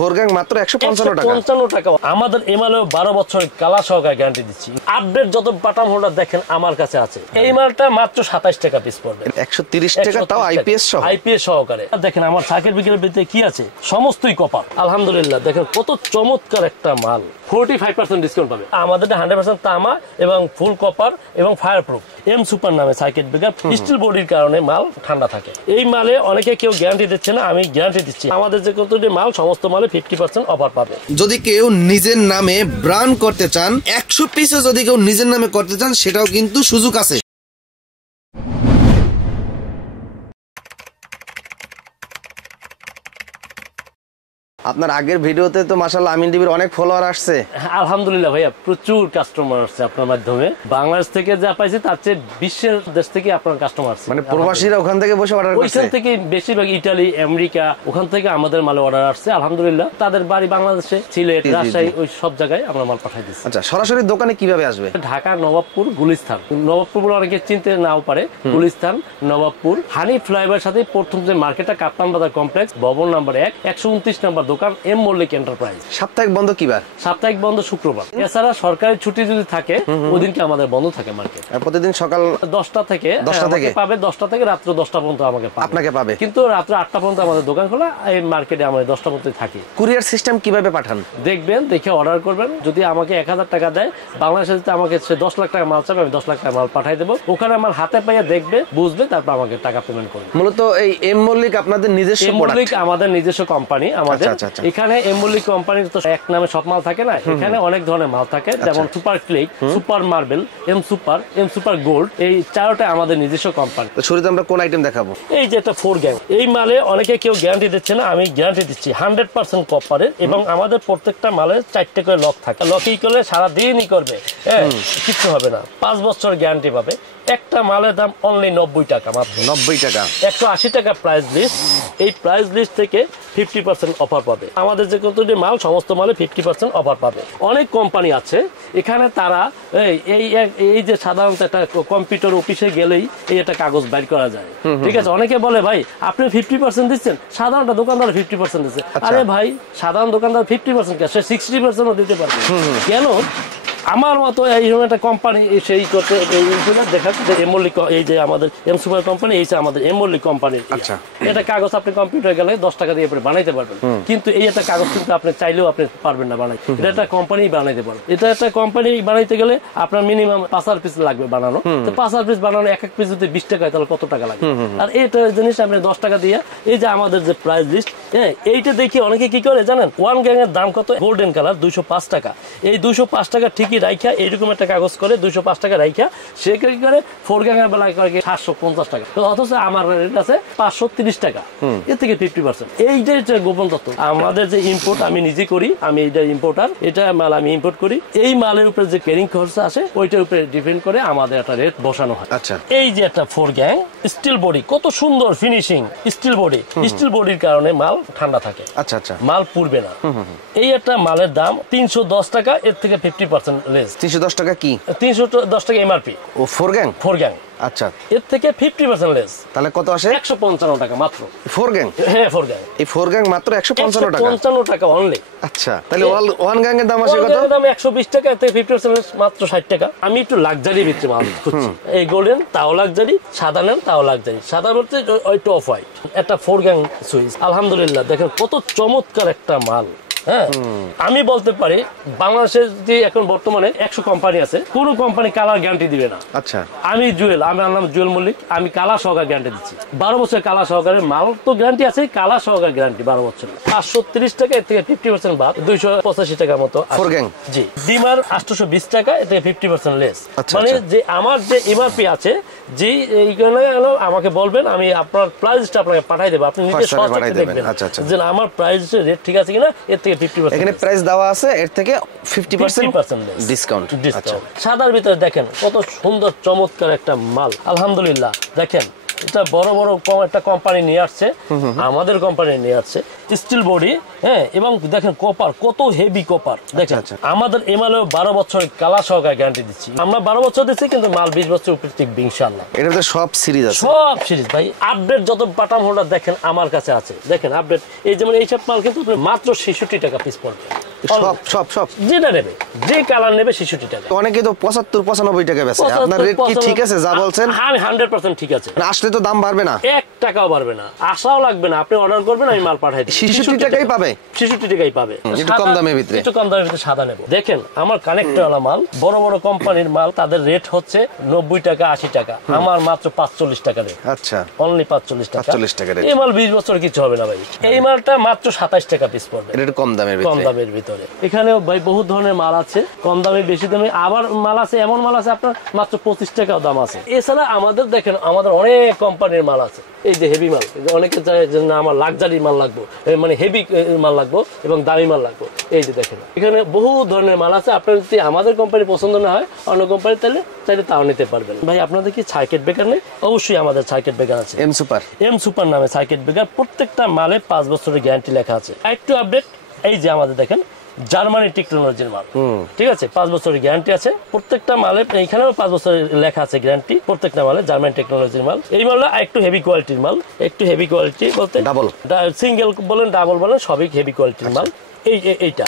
Four gang মাত্র 155 টাকা। 155 টাকা। আমাদের এমালে 12 বছরের কালার সহকারে গ্যারান্টি দিচ্ছি। আপডেট যত বাটাম হোল্ডার দেখেন আমার কাছে আছে। এই মালটা মাত্র 27 টাকা পিস পড়বে। 130 টাকা, তাও আইপিএস সহ। আইপিএস সহকারে। দেখেন আমার সার্কিট ব্রেকারের ভিতরে কি আছে, সমস্তই কপার। আলহামদুলিল্লাহ দেখেন কত চমৎকার একটা মাল। 45% ডিসকাউন্ট পাবে। আমাদের 100% তামা এবং ফুল কপার এবং ফায়ার প্রুফ। এম সুপার নামে সার্কিট ব্রেকার। স্টিল বডির কারণে মাল ঠান্ডা থাকে। এই মালে অনেকে কেউ গ্যারান্টি দিচ্ছে না, আমি গ্যারান্টি দিচ্ছি। আমাদের যে কতটি মাল সমস্ত মালে 50% অফার পাবে। যদি কেউ নিজের নামে ব্র্যান্ড করতে চান, 100 পিসে যদি কেউ নিজের নামে করতে চান, সেটাও কিন্তু সুযোগ আছে। আপনার আগের ভিডিওতে তো মাশাআল্লাহ আমিন টিভির অনেক ফলোয়ার আসছে। আলহামদুলিল্লাহ ভাইয়া, প্রচুর কাস্টমার আসছে আপনার মাধ্যমে। বাংলাদেশ থেকে যা পাইছি তার চেয়ে বিশ্বের দেশ থেকে আপনার কাস্টমার আসছে। মানে প্রবাসীরা ওখান থেকে বসে অর্ডার করছে। ওইখান থেকে বেশিরভাগ ইতালি, আমেরিকা, ওখান থেকে আমাদের মালে অর্ডার আসছে। আলহামদুলিল্লাহ তাদের বাড়ি বাংলাদেশে, সিলেট, রাজশাহী, ওই সব জায়গায় আমরা মাল পাঠাই দিচ্ছি। আচ্ছা, সরাসরি দোকানে কিভাবে আসবে? ঢাকা নবাবপুর, গুলিস্তান। নবাবপুর বলে অনেকে চিনতে নাও পারে। গুলিস্তান, নবাবপুর, হানি ফ্লাইওভার সাথে প্রথম যে মার্কেটটা কাপ্তান বাজার কমপ্লেক্স, ভবন নাম্বার 1, 129 নম্বর দোকান, এম মল্লিক এন্টারপ্রাইজ। সাপ্তাহিক বন্ধ কিবার? সাপ্তাহিক বন্ধ শুক্রবার। এছাড়া সরকারি ছুটি যদি থাকে ওদিনকে আমাদের বন্ধ থাকে মার্কেট। প্রতিদিন সকাল 10টা থেকে পাবে, 10টা থেকে রাত্র 10টা পর্যন্ত আপনাকে পাবে। কিন্তু রাত্র 8টা পর্যন্ত আমাদের দোকান খোলা। এই মার্কেটে আমাদের 10টা পর্যন্ত থাকি। কুরিয়ার সিস্টেম কিভাবে পাঠান? দেখবেন, দেখে অর্ডার করবেন। যদি আমাকে 1000 টাকা দেয়, বাংলাদেশে যদি আমাকে 10 লাখ টাকা মাল চাবে, আমি 10 লাখ টাকা মাল পাঠাই দেবো। ওখানে আমার হাতে পাইয়া দেখবে, বুঝবে, তারপর আমাকে টাকা পেমেন্ট করবে। মূলত এই এম মল্লিক আপনাদের নিজস্ব প্রোডাক্ট? আমাদের নিজস্ব কোম্পানি। আমাদের এখানে এম মল্লিক কোম্পানির তো এক নামে সব মাল থাকে না, এখানে অনেক ধরনের মাল থাকে। যেমন super click, super marble, M super gold, এই চারটা আমাদের নিজস্ব কোম্পানি। তো শুরুতে আমরা কোন আইটেম দেখাবো? এই যে একটা ফোর গ্যাং। এই মালে অনেকে কেউ গ্যারান্টি দিচ্ছে না, আমি গ্যারান্টি দিচ্ছি। 100% কপারের এবং আমাদের প্রত্যেকটা মালে 4টে করে লক থাকে। লকই করলে সারাদিনই করবে, হ্যাঁ, কিছু হবে না। 5 বছর গ্যারান্টি পাবে। একটা মালের দাম অনলি 90 টাকা মাত্র। 90 টাকা। 180 টাকা প্রাইস লিস্ট। এই প্রাইস লিস্ট থেকে 50% অফার পাবে। আমাদের যে কতটি মাল সমস্ত মালে 50% অফার পাবে। অনেক কোম্পানি আছে এখানে, তারা এই যে সাধারণত একটা কম্পিউটার অফিসে গেলেই এই একটা কাগজ বাইর করা যায়, ঠিক আছে। অনেকে বলে ভাই আপনি 50% দিচ্ছেন, সাধারণ দোকানদার 50% দিচ্ছে। আরে ভাই, সাধারণ দোকানদার 50% কে, সে 60%ও দিতে পারবে। কেন? আমার মতো এইরকম একটা কোম্পানি সেই করতে দেখাচ্ছে যে এমল্লিক, এই যে আমাদের এম সুপার কোম্পানি, এই যে আমাদের এমল্লিক কোম্পানির এটা কাগজ আপনি কম্পিউটার গেলে 10 টাকা দিয়ে বানাইতে পারবেন। কিন্তু এই একটা কাগজ কিন্তু আপনি চাইলেও আপনি পারবেন না বানাই। এটা একটা কোম্পানি বানাইতে পারবেন। এটা একটা কোম্পানি বানাইতে গেলে আপনার মিনিমাম 5 পিস লাগবে বানানো। তো 5 পিস বানানো, এক পিস যদি 20 টাকা হয় তাহলে কত টাকা লাগবে? আর এইটা জিনিস আপনি 10 টাকা দিয়ে, এই যে আমাদের যে প্রাইস লিস্ট, হ্যাঁ, এইটা দেখি অনেকে কি করে জানেন, ওয়ান গ্যাং এর দাম কত? গোল্ডেন কালার 205 টাকা। এই 205 টাকা ঠিকই রাইখা এরকম একটা কাগজ করে 205 টাকা রাইখা সে কি করে ফোর গ্যাং এর বেলায় করে 750 টাকা। অথচ আমার রেট আছে 530 টাকা। এর থেকে 50%। এইটাই গোপন তথ্য। আমাদের যে ইম্পোর্ট আমি নিজে করি, আমি এইটা ইম্পোর্টার, এটা মাল আমি ইম্পোর্ট করি। এই মালের উপরে যে ক্যারিং খরচ আসে ওইটার উপরে ডিপেন্ড করে আমাদের একটা রেট বসানো হয়। আচ্ছা, এই যে একটা ফোর গ্যাং স্টিল বডি, কত সুন্দর ফিনিশিং স্টিল বডি। স্টিল বডির কারণে মাল ঠান্ডা থাকে। আচ্ছা আচ্ছা, মাল পুড়বে না। এই একটা মালের দাম 310 টাকা, এর থেকে 50% লেস। 310 টাকা কি? 310 টাকা এমআরপি। ও ফোর গ্যাং? Four gang. আচ্ছা, এর থেকে 50% লেস। তাহলে কত আসে? 155 টাকা মাত্র। Four gang? হ্যাঁ, ফোর গ্যাং। এই ফোর গ্যাং মাত্র 155 টাকা। 155 টাকা অনলি। আচ্ছা, তাহলে ওয়ান গ্যাং এর দাম আসে কত? দাম 120 টাকা, এর থেকে 50% লেস মাত্র 60 টাকা। আমি একটু লাক্সারি ভিতরে মাল খুঁজছি। এই গোল্ডেন তাও লাক্সারি, সাদা নেন তাও লাক্সারি। সাদা বলতে ওই টপ হোয়াইট। একটা ফোর গ্যাং সুইচ। আলহামদুলিল্লাহ দেখেন কত চমৎকার একটা মাল। হ্যাঁ, আমি বলতে পারি বাংলাদেশে যে এখন বর্তমানে 100 কোম্পানি আছে, কোন কোম্পানি কালার গ্যারান্টি দিবে না। আচ্ছা, আমি জুয়েল, আমার নাম জুয়েল মল্লিক, আমি কালার সহকারে গ্যারান্টি দিচ্ছি। 12 বছর কালার সহকারে মাল তো গ্যারান্টি আছে, কালার সহকারে গ্যারান্টি 12 বছর। 530 টাকা, এর থেকে 50% বাদ, 285 টাকা মতো। ফোর গ্যাং জি। ডিমার 820 টাকা, এর থেকে 50% লেস। মানে যে আমার যে এমআরপি আছে, যে এইখানে আমাকে বলবেন, আমি আপনার প্রাইসটা আপনাকে পাঠাই দেবো, আপনি নিজে সহজে দেখবেন যে আমার প্রাইস রেট ঠিক আছে কিনা। এর থেকে 50%। এখানে প্রাইস দেওয়া আছে, এর থেকে 50% ডিসকাউন্ট। আচ্ছা, সাদার ভিতরে দেখেন কত সুন্দর চমৎকার একটা মাল। আলহামদুলিল্লাহ দেখেন এটা বড় বড় একটা কোম্পানি নিয়ে আসছে, আমাদের কোম্পানি নিয়ে আসছে স্টিল বডি, হ্যাঁ, এবং দেখেন কপার কত হেভি কপার দেখেন। আমাদের এমালেও 12 বছর কালার সহকারে গ্যারান্টি দিচ্ছি আমরা, 12 বছর দিচ্ছি, কিন্তু মাল 20 বছর উপরে টিকবে ইনশাআল্লাহ। এটাতে সব সিরিজ আছে, সব সিরিজ ভাই। আপডেট যত বাটাম হোল্ডার দেখেন আমার কাছে আছে, দেখেন আপডেট। এই যেমন এইসব মাল কিন্তু মাত্র 66 টাকা পিস পড়বে, সব সব সব যেটা নেবে, যে কালার নেবে 66 টাকা। অনেকে তো 75-95 টাকা বেচে। আপনার রেট কি ঠিক আছে যা বলছেন? আমি 100% ঠিক আছে। আসলে তো দাম বাড়বে না, 1 টাকাও বাড়বে না, আশাও লাগবে না। আপনি অর্ডার করবেন, আমি মাল পাঠাই দিই, 66 টাকাই পাবে, 66 টাকাই পাবে। একটু কম দামের ভিতরে, একটু কম দামের ভিতরে সাদা নেব। দেখেন আমার কানেক্টরওয়ালা মাল, বড় বড় কোম্পানির মাল, তাদের রেট হচ্ছে 90 টাকা 80 টাকা, আমার মাত্র 45 টাকা রেট। আচ্ছা, অনলি 45 টাকা রেট। এই মাল 20 বছর কিছু হবে না ভাই। এই মালটা মাত্র 27 টাকা পিস পড়বে, এটা কম দামের ভিতরে, কম দামের ভিতরে। এখানেও ভাই বহুত ধরনের মাল আছে, কম দামে বেশি দামে, আবার মাল আছে এমন মাল আছে আপনার মাত্র 25 টাকাও দাম আছে। এছাড়া আমাদের দেখেন আমাদের অনেক কোম্পানির মাল আছে। এই যে হেভি মাল, অনেকে চায় যে না আমার লাক্সারি মাল লাগবে, মানে হেভি মাল লাগবে এবং দামি মাল লাগবে। এই যে দেখেন এখানে বহু ধরনের মাল আছে। আপনার যদি আমাদের কোম্পানি পছন্দ না হয় অন্য কোম্পানি চাইলে তাও নিতে পারবেন। ভাই আপনাদের কি সার্কিট ব্রেকার নেই? অবশ্যই আমাদের সার্কিট ব্রেকার আছে, এম সুপার নামে সার্কিট ব্রেকার। প্রত্যেকটা মালে 5 বছরের গ্যারান্টি লেখা আছে। একটু আপডেট, এই যে আমাদের দেখেন জার্মানি টেকনোলজির মাল, ঠিক আছে, 5 বছরের গ্যারান্টি আছে প্রত্যেকটা মালে। এখানেও 5 বছরের লেখা আছে গ্যারান্টি প্রত্যেকটা মালে, জার্মানি টেকনোলজির মাল। এই মালটা একটু হেভি কোয়ালিটির মাল, একটু হেভি কোয়ালিটি বলতে ডাবল, সিঙ্গেল বলেন ডাবল বলেন, সবই হেভি কোয়ালিটির মাল। এইটা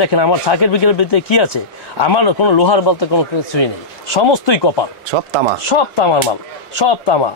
দেখেন আমার সার্কিট ব্রেকারের ভিতরে কি আছে, আমার কোনো লোহার বলতে কোনো কিছুই নেই, সমস্তই কপার, সব তামা, সব তামার মাল, সব তামা।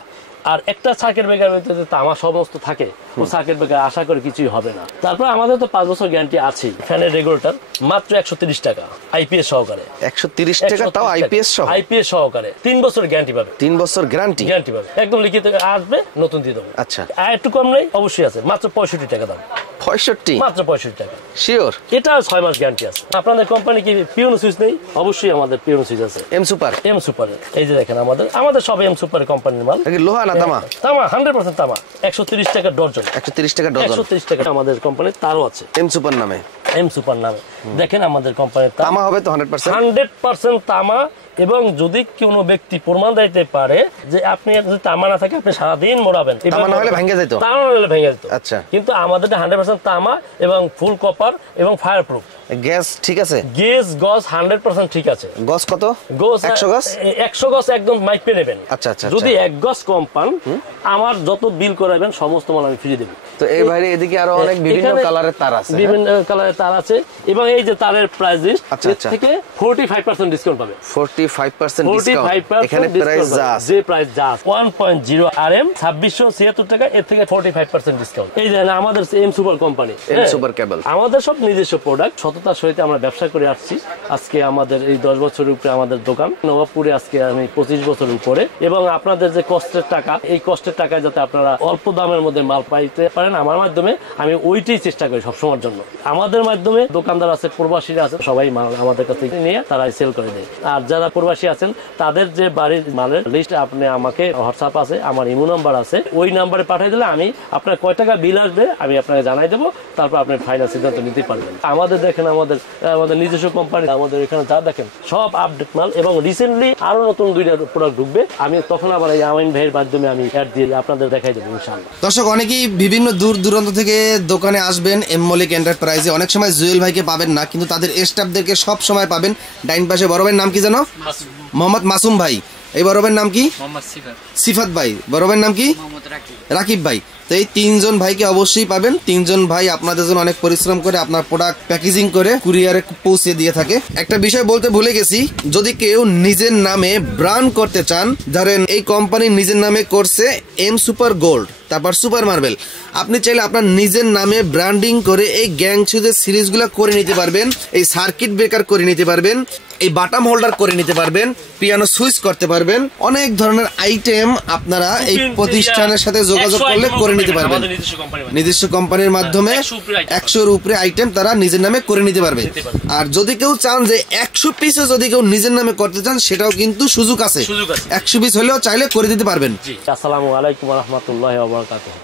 আর একটা সার্কিট ব্রেকার ভিতরে তামা সমস্ত থাকে, ও সার্কিট ব্রেকার আশা করে কিছুই হবে না। তারপর আমাদের তো 5 বছর গ্যারান্টি আছে। ফ্যানের রেগুলেটর মাত্র 130 টাকা আইপিএস সহকারে, 130 টাকা, তাও আইপিএস সহ, আইপিএস সহকারে 3 বছর গ্যারান্টি পাবে, 3 বছর গ্যারান্টি পাবে, একদম লিখিত আসবে, নতুন দিয়ে দেবো। আচ্ছা, আর একটু কম নেই অবশ্যই আছে, মাত্র 65 টাকা দাম, 65, মাত্র 65 টাকা শিওর। এটা 6 মাস গ্যারান্টি আছে। আপনাদের কোম্পানি কি পিওনো সুইচ নেই? অবশ্যই আমাদের পিওনো সুইচ আছে, এম সুপার, এম সুপার। এই যে দেখেন আমাদের সব এম সুপার কোম্পানির মাল। লোহা না তামা? তামা, 100% তামা, 130 টাকা ডজন, 130 টাকা ডজন, 130 টাকা আমাদের কোম্পানির তারও আছে, এম সুপার নামে, এম সুপার নামে। দেখেন আমাদের কোম্পানির তামা হবে তো 100% তামা। এবং যদি কোনো ব্যক্তি প্রমাণ দিতে পারে যে আপনি যদি তামা না থাকে, আপনি সারাদিন মোড়াবেন, তামা না হলে ভেঙে যেত, তামা না হলে ভেঙে যেত। আচ্ছা, কিন্তু আমাদের 100% তামা এবং ফুল কপার এবং ফায়ার প্রুফ। গ্যাস ঠিক আছে? গ্যাস গজ 100% ঠিক আছে। গজ কত? গজ 100 গজ, 100 গজ একদম মাইপে নেবেন। আচ্ছা আচ্ছা, যদি 1 গজ কম পান, আমার যত বিল করাবেন সমস্ত মাল আমি ফ্রি দেব। তো এই বাইরে এদিকে আরো অনেক বিভিন্ন কালারের তার আছে, বিভিন্ন কালারের তার আছে। এবং এই যে তারের প্রাইস লিস্ট থেকে 45% ডিসকাউন্ট পাবে, 45% ডিসকাউন্ট। এখানে প্রাইস যা আছে, যে প্রাইস যা 1.0 RM 2676 টাকা, এর থেকে 45% ডিসকাউন্ট। এই যে আমাদের M super company, M super cable, আমাদের সব নিজস্ব প্রোডাক্ট, সততার সহিত আমরা ব্যবসা করে আসছি। আজকে আমাদের এই 10 বছরের উপরে আমাদের দোকান নবাবপুরে, আজকে আমি 25 বছরের উপরে। এবং আপনাদের যে কষ্টের টাকা, এই কষ্টের টাকায় যাতে আপনারা অল্প দামের মধ্যে মাল পাইতে পারেন আমার মাধ্যমে, আমি ওইটাই চেষ্টা করি সবসময়ের জন্য। আমাদের মাধ্যমে দোকানদার আছে, প্রবাসীরা আছে, সবাই মাল আমাদের কাছে নিয়ে তারা সেল করে দেয়। আর যারা প্রবাসী আছেন তাদের যে বাড়ির মালের লিস্ট আপনি আমাকে হোয়াটসঅ্যাপ আছে, আমার ইমো নাম্বার আছে, ওই নাম্বারে পাঠিয়ে দিলে আমি আপনার কয় টাকা বিল আসবে আমি আপনাকে জানাই দেবো। তারপর আপনি ফাইনাল সিদ্ধান্ত নিতে পারবেন। আমাদের দেখেন আমাদের নিজস্ব কোম্পানি, আমাদের এখানে যা দেখেন সব আপডেট মাল। এবং রিসেন্টলি আরো নতুন 2টা প্রোডাক্ট ঢুকবে, আমি তখন আবার এই আমিন ভাইয়ের মাধ্যমে আমি অ্যাড দিয়ে আপনাদের দেখাই দেবো ইনশাআল্লাহ। দর্শক, অনেকেই বিভিন্ন দূর দূরান্ত থেকে দোকানে আসবেন এম মলিক এন্টারপ্রাইজে, অনেক সময় জুয়েল ভাইকে পাবেন না, কিন্তু তাদের স্টাফদেরকে সব সময় পাবেন। ডাইন পাশে বড় ভাইয়ের নাম কি জানো? মোহাম্মদ মাসুম ভাই। এই বড় ভাইয়ের নাম কি? সিফাত ভাই। বড় ভাইয়ের নাম কি? রাকিব ভাই। তো এই 3 জন ভাইকে অবশ্যই পাবেন। 3 জন ভাই আপনাদের জন্য অনেক পরিশ্রম করে আপনার প্রোডাক্ট প্যাকেজিং করে কুরিয়ারে পৌঁছে দিয়ে থাকে। একটা বিষয় বলতে ভুলে গেছি, যদি কেউ নিজের নামে ব্র্যান্ড করতে চান, ধরেন এই কোম্পানি নিজের নামে করছে এম সুপার গোল্ড, তারপর সুপার মার্বেল, আপনি চাইলে আপনার নিজের নামে ব্র্যান্ডিং করে এই গ্যাং সুইচের সিরিজগুলো করে নিতে পারবেন, এই সার্কিট ব্রেকার করে নিতে পারবেন, এই বাটাম হোল্ডার করে নিতে পারবেন, পিয়ানো সুইচ করতে পারবেন। অনেক ধরনের আইটেম আপনারা এই প্রতিষ্ঠানের সাথে যোগাযোগ করলে করে নিতে পারবেন। নিজস্ব কোম্পানির মাধ্যমে 100-র উপরে আইটেম তারা নিজের নামে করে নিতে পারবে। আর যদি কেউ চান যে 100 পিসে যদি কেউ নিজের নামে করতে চান, সেটাও কিন্তু সুযোগ আছে, 100 পিস হলেও চাইলে করে দিতে পারবেন। আসসালামু আলাইকুম ওয়া রাহমাতুল্লাহি ওয়া বারাকাতুহু।